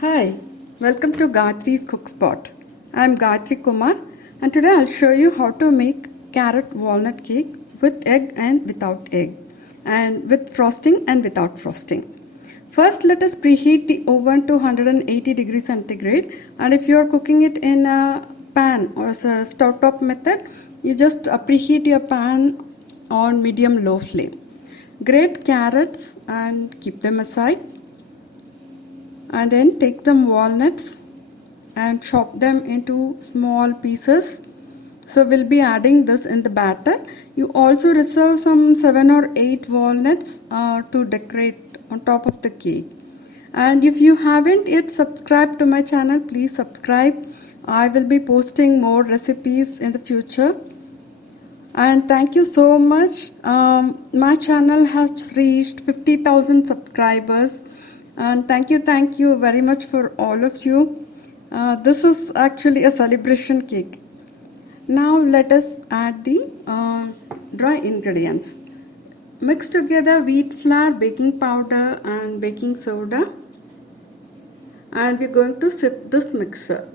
Hi, welcome to Gayatri's Cook Spot. I'm Gayatri Kumar and today I'll show you how to make carrot walnut cake with egg and without egg, and with frosting and without frosting. First, let us preheat the oven to 180 degrees centigrade, and if you are cooking it in a pan or as a stove top method, you just preheat your pan on medium low flame. Grate carrots and keep them aside, and then take the walnuts and chop them into small pieces. So we'll be adding this in the batter. You also reserve some 7 or 8 walnuts to decorate on top of the cake. And if you haven't yet subscribed to my channel, please subscribe. I will be posting more recipes in the future. And thank you so much. My channel has reached 50,000 subscribers. And thank you very much for all of you. This is actually a celebration cake. Now let us add the dry ingredients. Mix together wheat flour, baking powder and baking soda. And we're going to sift this mixture.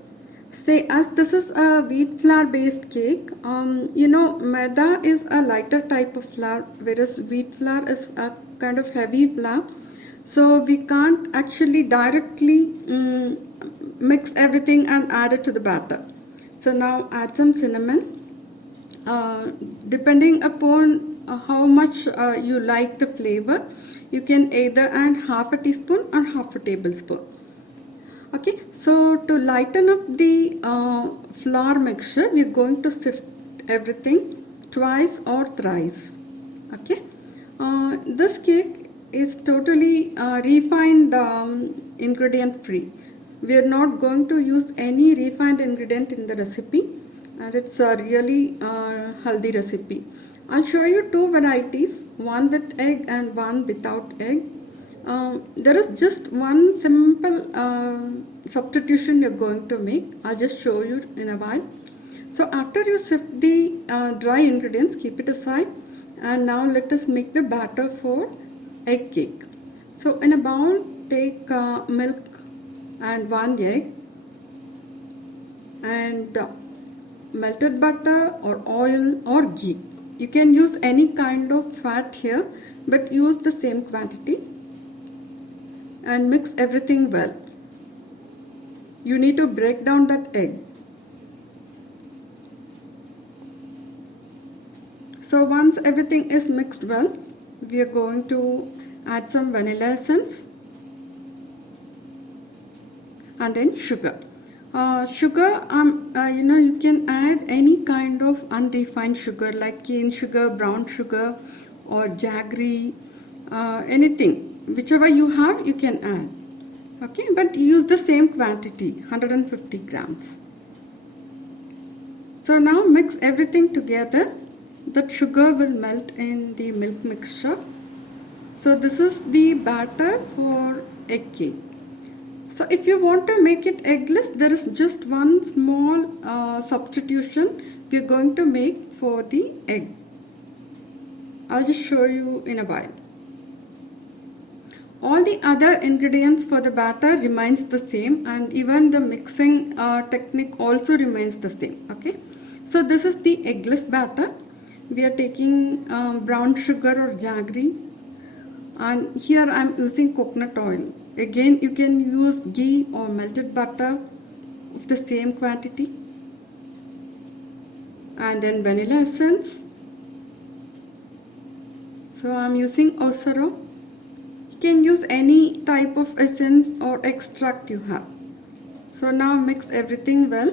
Say, as this is a wheat flour based cake, maida is a lighter type of flour, whereas wheat flour is a kind of heavy flour. So we can't actually directly mix everything and add it to the batter. So now add some cinnamon. Depending upon how much you like the flavor, you can either add half a teaspoon or half a tablespoon. Okay, so to lighten up the flour mixture, we are going to sift everything twice or thrice. Okay, this cake is totally refined ingredient free. We are not going to use any refined ingredient in the recipe, and it's a really healthy recipe. I'll show you two varieties, one with egg and one without egg. There is just one simple substitution you're going to make. I'll just show you in a while. So after you sift the dry ingredients, keep it aside, and now let us make the batter for egg cake. So in a bowl, take milk and 1 egg and melted butter or oil or ghee. You can use any kind of fat here, but use the same quantity and mix everything well. You need to break down that egg. So once everything is mixed well, we are going to add some vanilla essence and then sugar. You can add any kind of unrefined sugar like cane sugar, brown sugar or jaggery, anything. Whichever you have, you can add. Okay, but use the same quantity, 150 grams. So now mix everything together. That sugar will melt in the milk mixture. So this is the batter for egg cake. So if you want to make it eggless, there is just one small substitution we are going to make for the egg. I'll just show you in a while. All the other ingredients for the batter remains the same, and even the mixing technique also remains the same. Okay, so this is the eggless batter. We are taking brown sugar or jaggery, and here I am using coconut oil. Again, you can use ghee or melted butter of the same quantity, and then vanilla essence. So I am using Osaro. You can use any type of essence or extract you have. So now mix everything well.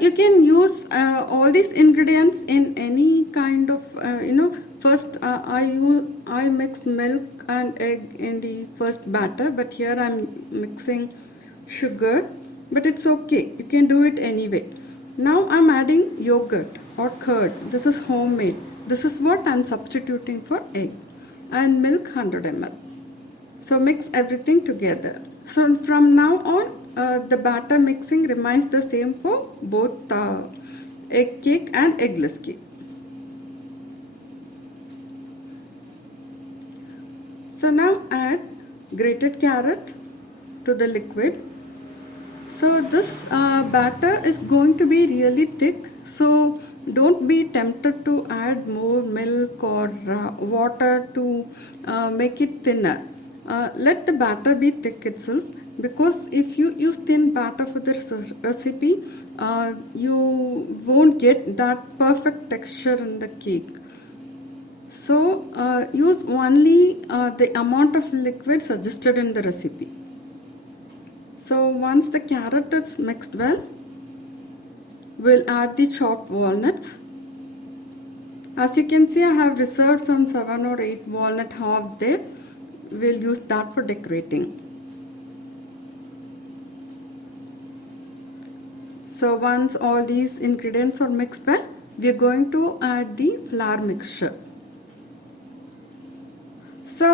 You can use all these ingredients in any kind of, first I mixed milk and egg in the first batter, but here I'm mixing sugar, but it's okay, you can do it anyway. Now I'm adding yogurt or curd. This is homemade. This is what I'm substituting for egg, and milk 100 ml. So mix everything together. So from now on, the batter mixing remains the same for both egg cake and eggless cake. So now add grated carrot to the liquid. So this batter is going to be really thick, so don't be tempted to add more milk or water to make it thinner. Let the batter be thick itself, because if you use thin batter for this recipe, you won't get that perfect texture in the cake. So use only the amount of liquid suggested in the recipe. So once the carrot is mixed well, we'll add the chopped walnuts. As you can see, I have reserved some 7 or 8 walnut halves there. We'll use that for decorating. So once all these ingredients are mixed well, we are going to add the flour mixture. So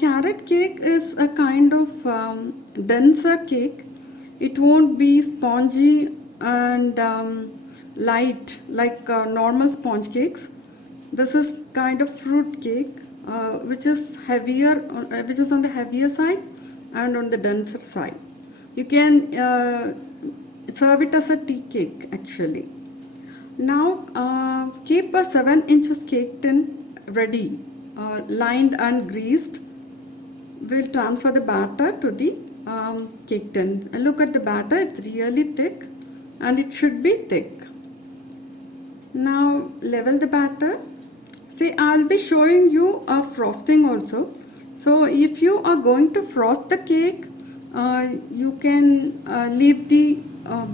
carrot cake is a kind of denser cake. It won't be spongy and light like normal sponge cakes. This is kind of fruit cake which is heavier, which is on the heavier side and on the denser side. You can serve it as a tea cake actually. Now keep a 7 inches cake tin ready, lined and greased. We'll transfer the batter to the cake tin. And look at the batter, it's really thick and it should be thick. Now level the batter. See, I'll be showing you a frosting also. So if you are going to frost the cake, you can leave the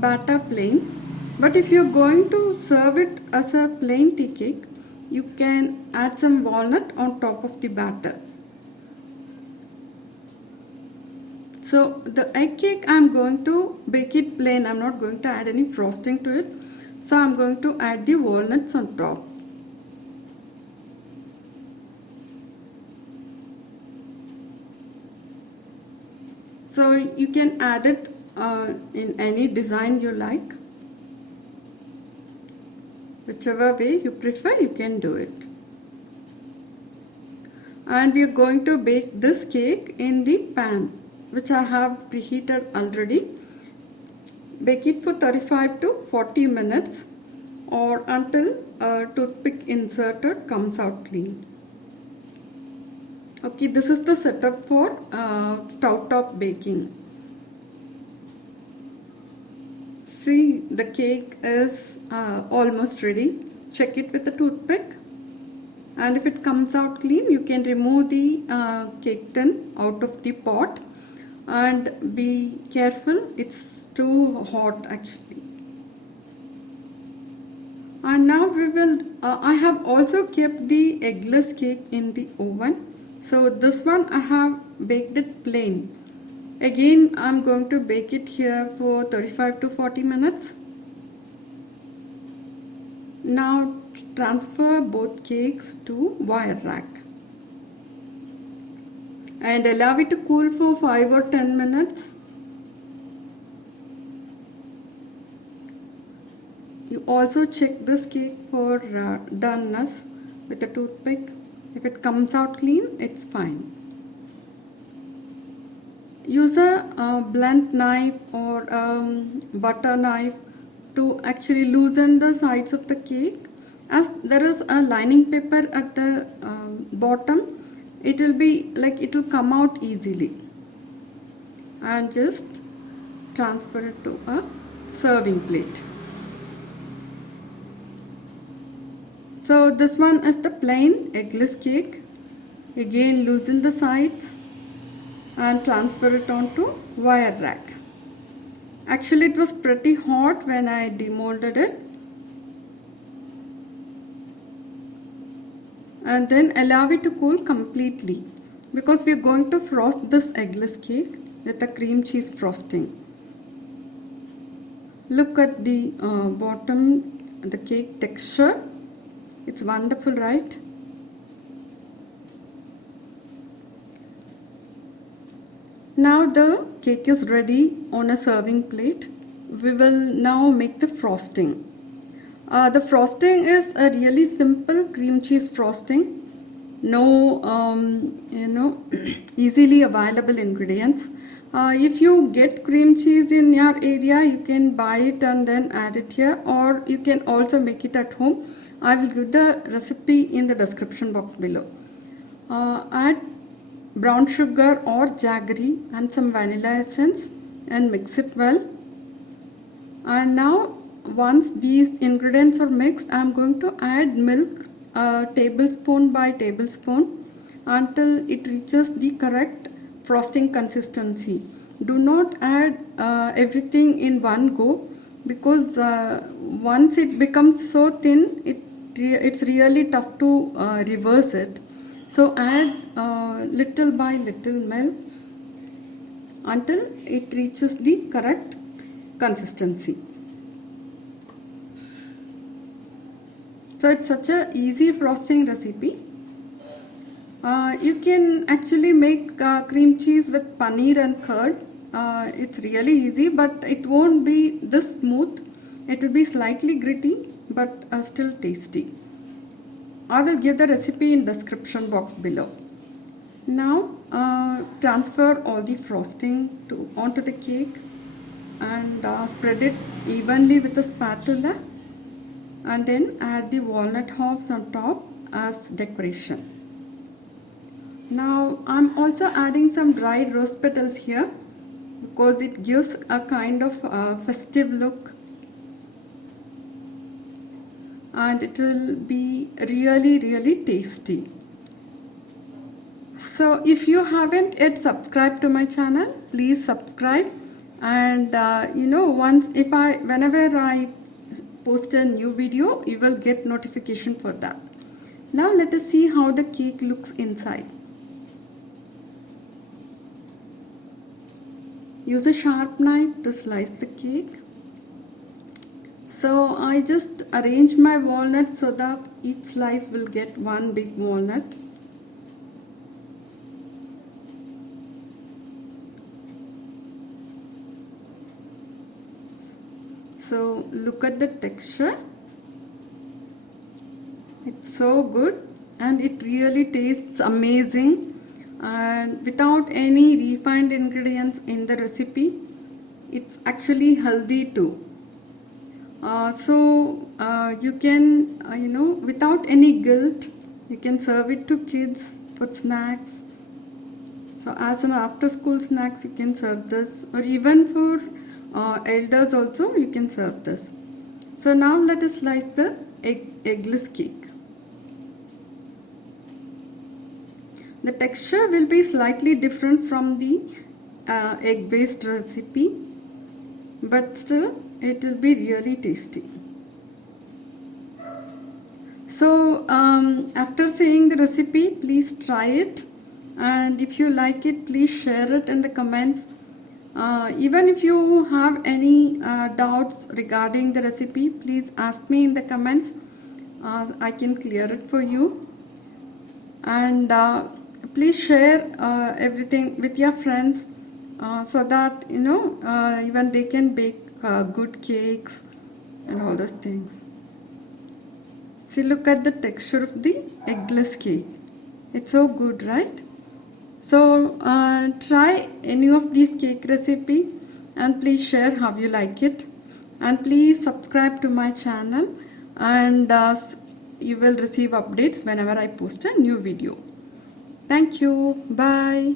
batter plain. But if you're going to serve it as a plain tea cake, you can add some walnut on top of the batter. So the egg cake, I'm going to bake it plain. I'm not going to add any frosting to it. So I'm going to add the walnuts on top. So you can add it in any design you like. Whichever way you prefer, you can do it. And we are going to bake this cake in the pan, which I have preheated already. Bake it for 35 to 40 minutes or until a toothpick inserted comes out clean. Okay, this is the setup for stove top baking. See, the cake is almost ready. Check it with a toothpick, and if it comes out clean, you can remove the cake tin out of the pot, and be careful, it's too hot actually. And now we will I have also kept the eggless cake in the oven. So this one I have baked it plain. Again, I'm going to bake it here for 35 to 40 minutes. Now transfer both cakes to wire rack and allow it to cool for 5 or 10 minutes. You also check this cake for doneness with a toothpick. If it comes out clean, it's fine. Use a blunt knife or butter knife to actually loosen the sides of the cake. As there is a lining paper at the bottom, it will come out easily. And just transfer it to a serving plate. So this one is the plain eggless cake. Again, loosen the sides and transfer it onto wire rack. Actually, it was pretty hot when I demolded it. And then allow it to cool completely, because we are going to frost this eggless cake with a cream cheese frosting. Look at the bottom, the cake texture. It's wonderful, right? Now the cake is ready on a serving plate. We will now make the frosting. The frosting is a really simple cream cheese frosting. No, easily available ingredients. If you get cream cheese in your area, you can buy it and then add it here, or you can also make it at home. I will give the recipe in the description box below. Add brown sugar or jaggery and some vanilla essence and mix it well. And now once these ingredients are mixed, I am going to add milk tablespoon by tablespoon until it reaches the correct frosting consistency. Do not add everything in one go, because once it becomes so thin, it's really tough to reverse it. So add little by little milk until it reaches the correct consistency. So it's such a easy frosting recipe. You can actually make cream cheese with paneer and curd. It's really easy, but it won't be this smooth. It will be slightly gritty, but still tasty. I will give the recipe in description box below. Now transfer all the frosting onto the cake and spread it evenly with a spatula, and then add the walnut halves on top as decoration. Now I'm also adding some dried rose petals here because it gives a kind of festive look, and it will be really tasty. So if you haven't yet subscribed to my channel, please subscribe, and whenever I post a new video, you will get notification for that. Now let us see how the cake looks inside. Use a sharp knife to slice the cake. So I just arrange my walnuts so that each slice will get one big walnut. So look at the texture. It's so good and it really tastes amazing, and without any refined ingredients in the recipe. It's actually healthy too. You can without any guilt, you can serve it to kids for snacks. So as an after school snacks you can serve this, or even for elders also you can serve this. So now let us slice the eggless cake. The texture will be slightly different from the egg based recipe, but still it will be really tasty. So after seeing the recipe, please try it, and if you like it, please share it in the comments. Even if you have any doubts regarding the recipe, please ask me in the comments. I can clear it for you. And please share everything with your friends so that even they can bake good cakes and all those things. See, look at the texture of the eggless cake. It's so good, right? So try any of these cake recipe and please share how you like it, and please subscribe to my channel, and you will receive updates whenever I post a new video. Thank you. Bye.